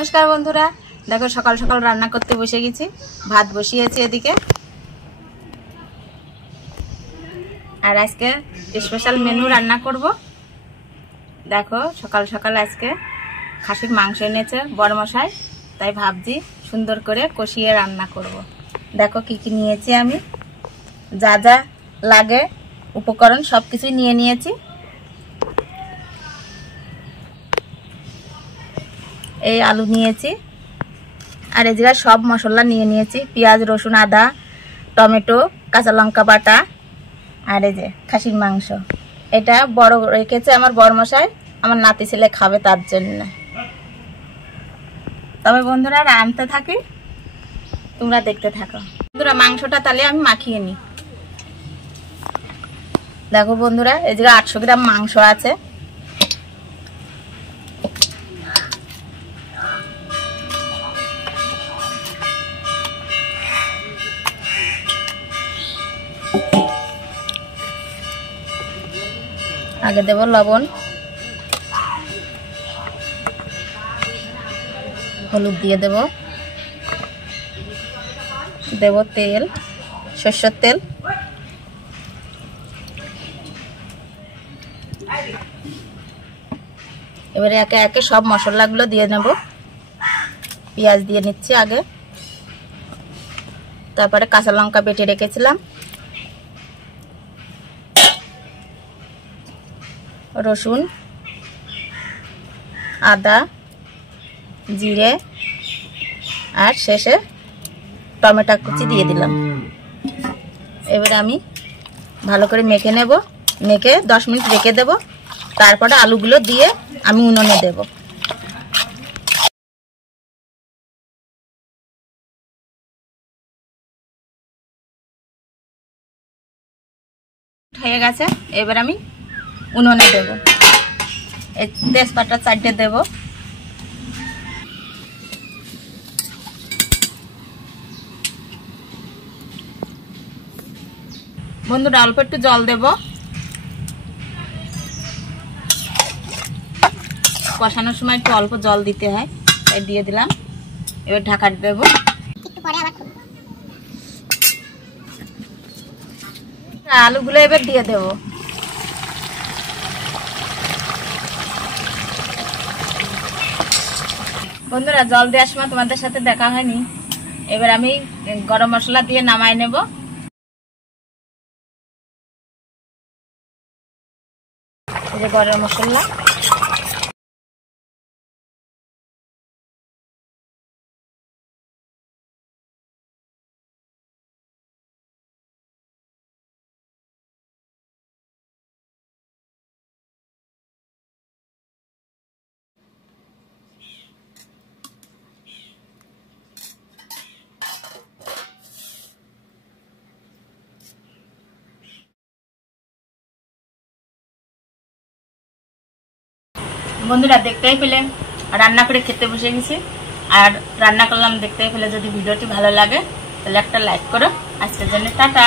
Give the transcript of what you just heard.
नमस्कार बंधुरा देखो सकाल सकाल रान्ना करते बसे गेছি भात बसिয়েছি এদিকে আর আজকে স্পেশাল মেনু রান্না করব। দেখো সকাল সকাল আজকে খাসির মাংস এনেছে বড় মশাই, তাই ভাবছি সুন্দর করে কষিয়ে রান্না করব। দেখো কি কি নিয়েছি, আমি যা যা লাগে উপকরণ সবকিছু নিয়ে নিয়েছি। এই আলু নিয়েছি আর এই জায়গায় সব মশলা নিয়ে নিয়েছি, পেঁয়াজ রসুন আদা টমেটো কাঁচা লঙ্কা বাটা আর এই যে খাসির মাংস। এটা বড় রেখেছে আমার বড় মশাই, আমার নাতি ছেলে খাবে তার জন্য। তবে বন্ধুরা রান্নতে থাকি, তোমরা দেখতে থাকো। বন্ধুরা মাংসটা তাহলে আমি মাখিয়ে নিই। দেখো বন্ধুরা এই জায়গায় 800 গ্রাম মাংস আছে। आगे देव लवण हलुद दिए देव देव तेल सरषेर तेल एबारे एके एके सब मशलागुलो दिए नेब। पेঁয়াজ दिए निচ্ছি आगे, तारपरे काঁচা लंका बेटे रेखेছিলাম, रसुन आदा जिरे और शेषे टमेटो कुचि दिए दिलाम। एबारे आमी भालो करे मेखे नेब, मेखे 10 मिनट रेखे देब, तारपरे आलूगुलो दिए आमी उनुने देब। হয়ে গেছে, এবার আমি উনুনে দেব। এই তেজপাতা 4টে দেব। বন্ধুরা অল্প একটু জল দেব, কষানোর সময় একটু অল্প জল দিতে হয়, তাই দিয়ে দিলাম। এবার ঢাকা দেব। আলুগুলো এবার দিয়ে দেব। বন্ধুরা জল দেওয়ার সময় তোমাদের সাথে দেখা হয়নি, এবার আমি গরম মশলা দিয়ে নামাই নেব। এই যে গরম মশলা, বন্ধুরা দেখতেই পেলে রান্না করে খেতে বসে গেছি। আর রান্না করলাম দেখতেই পেলে। যদি ভিডিওটি ভালো লাগে তাহলে একটা লাইক করো। আজকের জন্য টাটা।